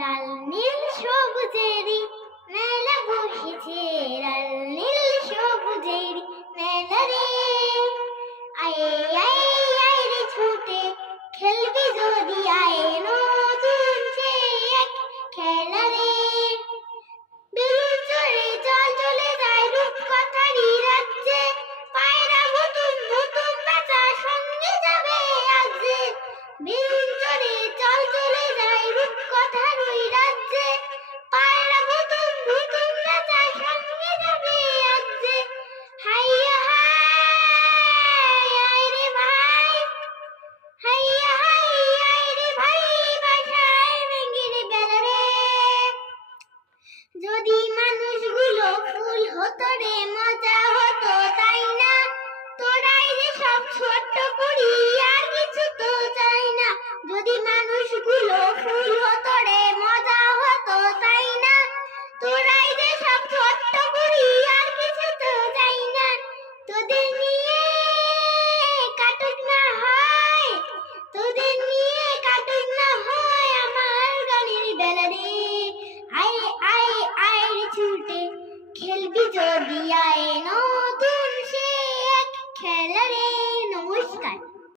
লাল নীল সবুজেরই মেলা বসেছে, লাল নীল সবুজেরই মেলা রে। আয়ে আয়ে আয়ে রে ছুটে খেলবি যদি, আয়ে নতুন সে এক খেলা রে। বেলুন চড়ে জল চলে যায় রূপকথারই রাজ্যে, পায়রা নতুন নতুন বাচ্চা সঙ্গে যাবে আজ যে। বেলুন চড়ে জল চলে যায় রূপকথার ওই রাজ্যে, পায়রা নতুন নতুন বাচ্চা সঙ্গে যাবে আজ যে। হাইয়া হাই আয় রে ভাই, হাইয়া হাই আয় রে ভাই, বাসায় ভেঙ্গির বেলা রে। যদি মানুষগুলো ফুল হতো রে মজা হতো তাই না, তোরাই যে সব ছোট্ট করি আর কিছু তো চাই না। যদি মানুষগুলো ফুল হতো রে মজা হতো তাই না, তোরাই যে সব ছোট্ট করি আর কিছু তো চাই না। তোদের নিয়ে কাটুক না হয়, তোদের নিয়ে কাটুক না হয় আমার গানের বেলা রে। আয়ে আয়ে আয়ে রে ছুটে খেলবি যদি, আয়ে